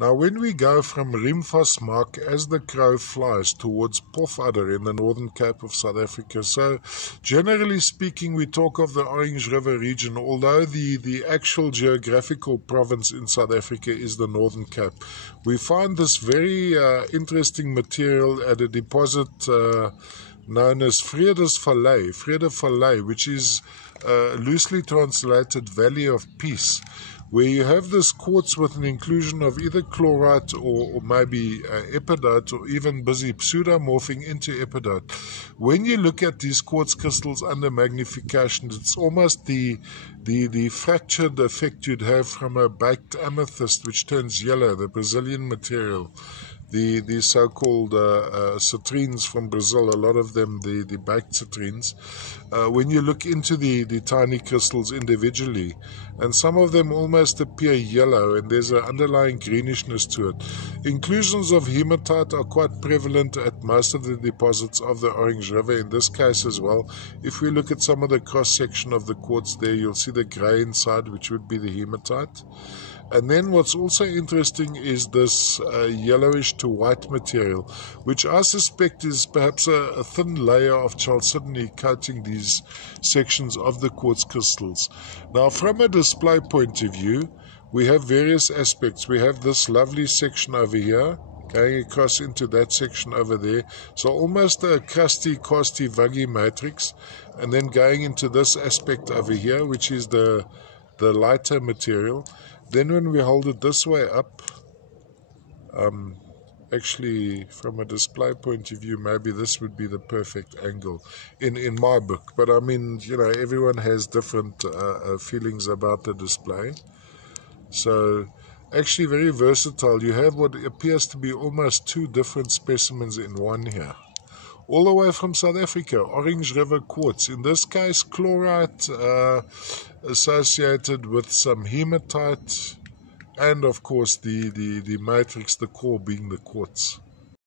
Now, when we go from Rimvasmark as the crow flies towards Pofadder in the Northern Cape of South Africa, so generally speaking, we talk of the Orange River region, although the actual geographical province in South Africa is the Northern Cape. We find this very interesting material at a deposit known as Vredevallei, which is loosely translated Valley of Peace, where you have this quartz with an inclusion of either chlorite or maybe epidote, or even busy pseudomorphing into epidote. When you look at these quartz crystals under magnification, it's almost the fractured effect you'd have from a baked amethyst, which turns yellow, the Brazilian material. The so-called citrines from Brazil, a lot of them, the baked citrines, when you look into the tiny crystals individually, and some of them almost appear yellow, and there's an underlying greenishness to it. Inclusions of hematite are quite prevalent at most of the deposits of the Orange River, in this case as well. If we look at some of the cross-section of the quartz there, you'll see the grey inside, which would be the hematite. And then what's also interesting is this yellowish to white material, which I suspect is perhaps a thin layer of chalcedony coating these sections of the quartz crystals. Now, from a display point of view, we have various aspects. We have this lovely section over here, going across into that section over there. So almost a crusty, casty, vuggy matrix. And then going into this aspect over here, which is the lighter material. Then when we hold it this way up, actually from a display point of view, maybe this would be the perfect angle in my book. But I mean, you know, everyone has different feelings about the display. So actually very versatile. You have what appears to be almost two different specimens in one here. All the way from South Africa, Orange River quartz. In this case, chlorite associated with some hematite, and of course the matrix, the core being the quartz.